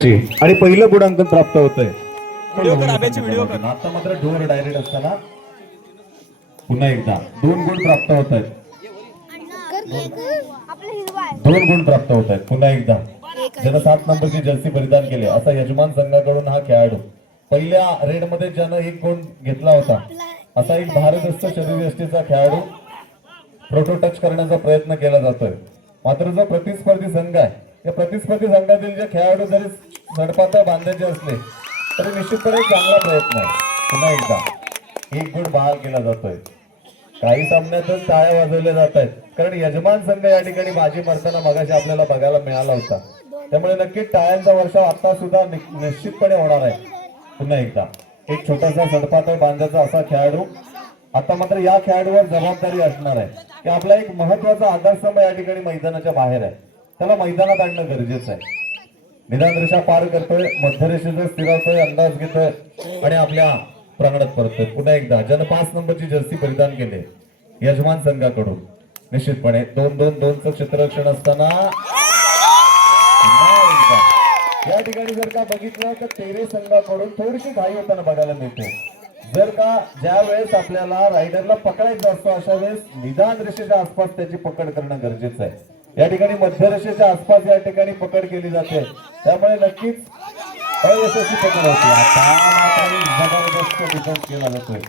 आणि पहिलं गुणांकन प्राप्त होत आहे. आता मात्र डोर डायरेक्ट असताना पुन्हा एकदा दोन गुण प्राप्त होत आहेत आपलं हिरवा आहे दोन गुण प्राप्त होत आहेत पुन्हा एकदा. ज्यानं सात नंबरची जर्सी परिधान केले असा यजमान संघाकडून हा खेळाडू. पहिल्या रेडमध्ये ज्यानं एक गुण घेतला होता असा एक भारदस्त शरीरयष्टीचा खेळाडू प्रोटो टच करण्याचा प्रयत्न केला जातोय. मात्र जो प्रतिस्पर्धी संघ आहे या प्रतिस्पर्धी संघातील जे खेळाडू जरी झडपाता बांधायचे असले तरी निश्चितपणे एक चांगला प्रयत्न आहे. पुन्हा एकदा एक गुण बहाल केला जातोय. काही सामन्यातच टाळ्या वाजवल्या जात आहेत कारण यजमान संघ या ठिकाणी बाजी मारताना मगाशी आपल्याला बघायला मिळाला होता. त्यामुळे नक्कीच टाळ्यांचा वर्षाव आता सुद्धा नि- निश्चितपणे होणार आहे. पुन्हा एकदा एक छोटासा सडपातळ बांधायचा असा खेळाडू आता मात्र या खेळाडूवर जबाबदारी असणार आहे. की आपला एक महत्त्वाचा आधारस्तंभ या ठिकाणी मैदानाच्या बाहेर आहे. त्याला मैदानात आणणं गरजेचं आहे. निदान पार करतोय मध्यरेषेचं स्थिरावतोय अंदाज घेतोय आणि आपल्या प्रांगणात परतोय पुन्हा एकदा ज्यानं पाच नंबरची जर्सी परिधान केले. यजमान संघाकडून. निश्चितपणे दोन दोन दोनचं क्षेत्ररक्षण असताना. एकदा. या ठिकाणी जर का बघितलं तर तेरे संघाकडून थोडीशी घाई होताना बघायला मिळते. जर का ज्या वेळेस आपल्याला रायडरला पकडायचा असतो अशा वेळेस निदान रेषेच्या आसपास त्याची पकड करणं गरजेचं आहे. या ठिकाणी मध्य रेषेच्या आसपास या ठिकाणी पकड केली जाते. त्यामुळे नक्कीच अयशस्वी पकड होते. जबरदस्त डिफेन्स केला जातोय.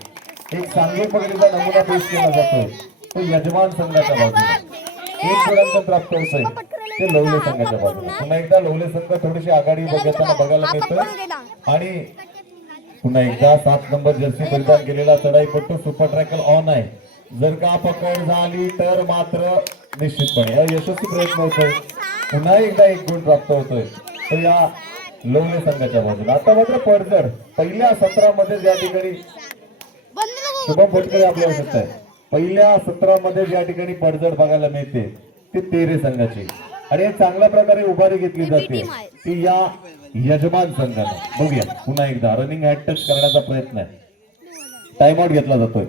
एक सांघिक पकडीचा नमुना पेश केला जातोय. तो यजमान संघाच्या बाजूने एक गुणांकन प्राप्त होतोय. ते लवले संघाच्या बाजूने पुन्हा एकदा लवले संघ थोडीशी आघाडी बघताना बघायला मिळतोय. आणि पुन्हा एकदा सात नंबर जर्सी परिधान केलेला चढाईपट्टू सुपर ट्रॅकल ऑन आहे. जर का पकड झाली तर मात्र निश्चितपणे यशस्वी प्रयत्न होतोय पुन्हा एकदा एक गुण प्राप्त होतोय. तर या लोणे संघाच्या बाजूला. आता मात्र पडझड. पहिल्या सत्रामध्ये ज्या ठिकाणी शुभम भोटकरे आपल्या आवश्यकता आहे पहिल्या सत्रामध्ये ज्या ठिकाणी पडझड बघायला मिळते ती तेरे संघाची. आणि चांगल्या प्रकारे उभारी घेतली जाते ती या यजमान संघानं. बघूया. पुन्हा एकदा. रनिंग हॅट टच करण्याचा प्रयत्न आहे. टाइम आउट घेतला जातोय.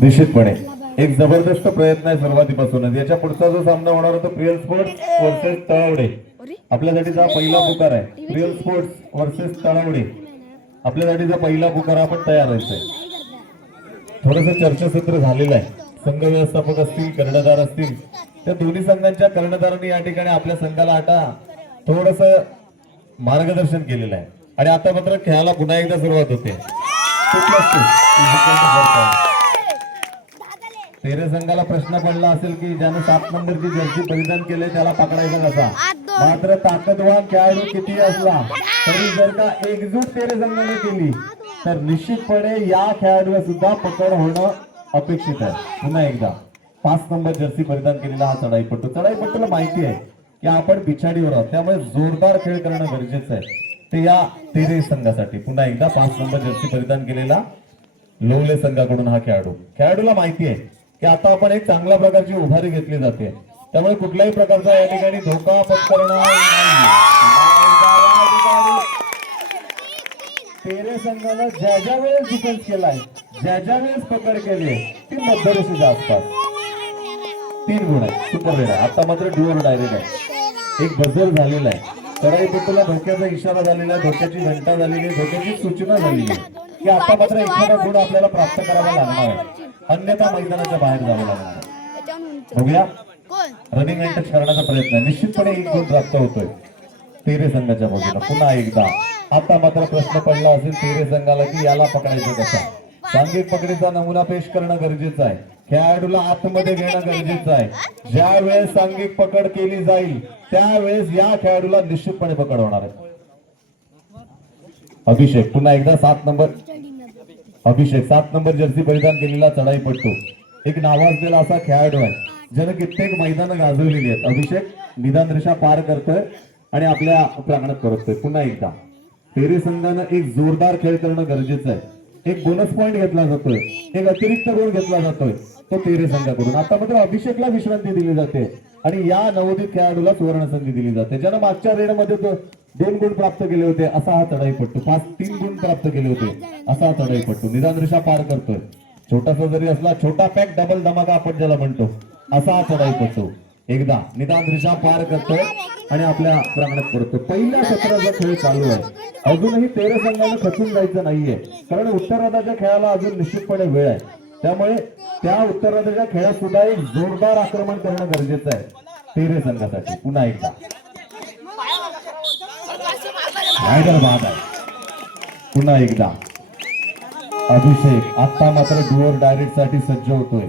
निश्चितपणे. एक जबरदस्त प्रयत्न आहे सुरुवातीपासूनच. याच्या पुढचा जो सामना होणार होता प्रियल स्पोर्ट्स वर्सेस तळवडे. आपल्यासाठीचा पहिला पुकार आहे प्रियल स्पोर्ट्स वर्सेस तळवडे. आपल्यासाठीचा पहिला पुकार आपण तयार व्हायचंय. थोडस चर्चासत्र झालेलं आहे. संघ व्यवस्थापक असतील कर्णधार असतील त्या दोन्ही संघांच्या कर्णधारांनी या ठिकाणी आपल्या संघाला आता थोडस मार्गदर्शन केलेलं आहे. आणि आता मात्र खेळाला पुन्हा एकदा सुरुवात होते. तेरे संघाला प्रश्न पडला असेल की ज्याने सात नंबरची जर्सी परिधान केले त्याला पकडायचा कसा? मात्र ताकदवान खेळाडू किती असला तरी जर का एकजूट तेरे संघाने केली तर निश्चितपणे या खेळाडूला सुद्धा पकड होणं अपेक्षित आहे. पुन्हा एकदा पाच नंबर जर्सी परिधान केलेला हा चढाईपट्टू. चढाईपट्टूला माहिती आहे की आपण बिछाडीवर आहोत त्यामुळे जोरदार खेळ करणं गरजेचं आहे. ते या तेरे संघासाठी पुन्हा एकदा पाच नंबर जर्सी परिधान केलेला लोवले संघाकडून हा खेळाडू. खेळाडूला माहिती आहे की आता आपण एक चांगल्या प्रकारची उभारी घेतली जाते. त्यामुळे कुठल्याही प्रकारचा या ठिकाणी धोका पत्करणार नाही. तेरे ज्या ज्या वेळेस डिफेन्स केलाय ज्या ज्या वेळेस पकड केली ती मध्यरेषेच्या आसपास. तीन गुण आहे सुपर रेड आहे. आता मात्र ड्युअर डायरेक्ट आहे. एक बजर झालेला आहे. चढाईपट्टूला धोक्याचा इशारा झालेला आहे. धोक्याची घंटा झालेली आहे. धोक्याची सूचना झालेली आहे. की आता मात्र एखादा गुण आपल्याला प्राप्त करावा लागणार आहे. अन्यथा मैदानाच्या बाहेर जावं लागणार बघूया. रनिंग टच करण्याचा प्रयत्न. निश्चितपणे एक गुण प्राप्त होतोय. तेरे संघाच्या बाजूला. पुन्हा एकदा. आता मात्र प्रश्न पडला असेल तेरे संघाला की याला पकडायचं कसा? सांघिक पकडीचा नमुना पेश करणं गरजेचं आहे. खेळाडूला आतमध्ये घेणं गरजेचं आहे. ज्या वेळेस सांघिक पकड केली जाईल त्यावेळेस या खेळाडूला निश्चितपणे पकड होणार आहे. अभिषेक पुन्हा एकदा सात नंबर. अभिषेक सात नंबर जर्सी परिधान केलेला चढाई पडतो एक नावाजलेला असा खेळाडू आहे ज्यानं कित्येक मैदानं गाजवलेली आहेत. अभिषेक निदान रेषा पार करतोय आणि आपल्या प्रांगणात परततोय. पुन्हा एकदा. तेरे संघानं एक जोरदार खेळ करणं गरजेचं आहे. एक बोनस पॉईंट घेतला जातोय. एक अतिरिक्त गुण घेतला जातोय. तो तेरे संघाकडून. आता मात्र अभिषेकला विश्रांती दिली जाते. आणि या नवोदित खेळाडूला सुवर्ण संधी दिली जाते. ज्यानं मागच्या रेडमध्ये दोन गुण प्राप्त केले होते असा हा चढाईपट्टू पाच तीन गुण प्राप्त केले होते असा हा चढाईपट्टू निदान रेषा पार करतोय. छोटासा जरी असला छोटा पॅक डबल धमाका आपण ज्याला म्हणतो असा हा चढाईपट्टू एकदा निदान रेषा पार करतोय आणि आपल्या प्रांगणात पडतो पहिल्या सत्राचा खेळ चालू आहे. अजूनही तेरा संघानं खचून जायचं नाहीये. कारण उत्तरार्धाच्या खेळाला अजून निश्चितपणे वेळ आहे. त्यामुळे त्या उत्तरार्धाच्या खेळात सुद्धा एक जोरदार आक्रमण करणं गरजेचं आहे. तेरे संघासाठी. पुन्हा एकदा. रायडर बाद आहे. पुन्हा एकदा. अभिषेक आता मात्र डुअर डायरेक्टसाठी सज्ज होतोय.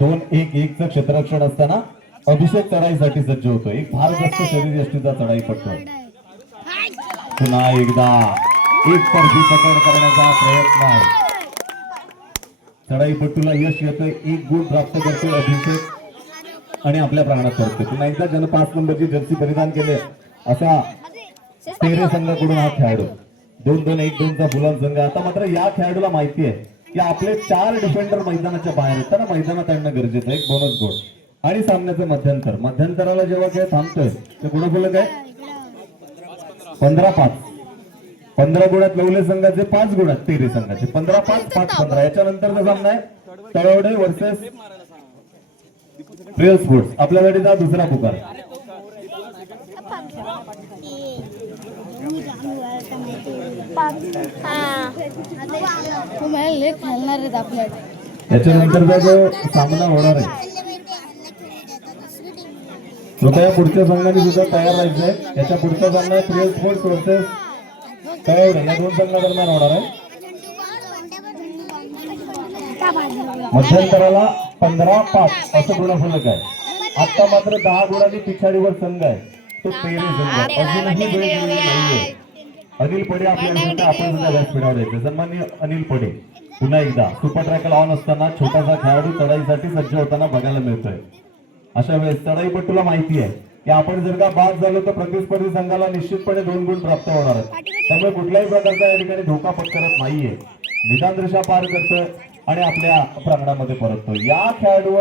दोन एक एक च क्षेत्ररक्षण असताना अभिषेक चढाईसाठी सज्ज होतोय. एक फार जास्त शरीर यष्टीचा चढाई पडतोय पुन्हा एकदा. एक तर्फी पकड करण्याचा प्रयत्न आहे. चढाईपट्टूला यश येतोय. एक गुण प्राप्त करतोय अभिषेक. आणि आपल्या प्राणात करतो पुन्हा एकदा ज्यानं पाच नंबरची जर्सी परिधान केले असा तेरे संघाकडून हा खेळाडू. दोन दोन एक दोनचा फुलान संघ. आता मात्र या खेळाडूला माहिती आहे की आपले चार डिफेंडर मैदानाच्या बाहेर आहेत त्यांना मैदानात आणणं गरजेचं एक बोनस गोल आणि सामन्याचं मध्यंतर. मध्यंतराला जेव्हा खेळ थांबतोय ते कुठं बोलत आहे? पंधरा पाच. पंधरा गुणात लवले संघाचे पाच गुणात तेरे संघाचे. पंधरा पाच पाच पंधरा. याच्यानंतरचा सामना आहे. तळवडे वर्सेस रिअल स्पोर्ट्स आपल्यासाठी हा दुसरा पुकार. लय खेळणार आहेत आपल्या याच्यानंतरचा जो सामना होणार आहे कृपया पुढच्या संघाने सुद्धा तयार राहायचं आहे याच्या पुढचा सामना आहे प्रियल स्पोर्ट्स वर्सेस तळवडे या दोन संघादरम्यान होणार आहे. मध्यंतराला पंधरा पाच असं गुणफलक आहे. आता मात्र दहा गुणांनी पिछाडीवर संघ आहे. तो तेरे संघ अजूनही वेळ नाहीये. अनिल पडे आपल्याला आपण सुद्धा व्यासपीठावर यायचे सन्मान्य अनिल पडे पुन्हा एकदा. सुपर ट्रॅकल ऑन असताना छोटासा खेळाडू चढाईसाठी सज्ज होताना बघायला मिळतोय. अशा वेळेस चढाईपट्टूला माहिती आहे की आपण जर का बाद झालो तर प्रतिस्पर्धी संघाला निश्चितपणे दोन गुण प्राप्त होणार आहेत. त्यामुळे कुठल्याही प्रकारचा या ठिकाणी धोका पत्करत नाहीये. निदान रेषा पार करतोय आणि आपल्या प्रांगणामध्ये परततोय. या खेळाडूवर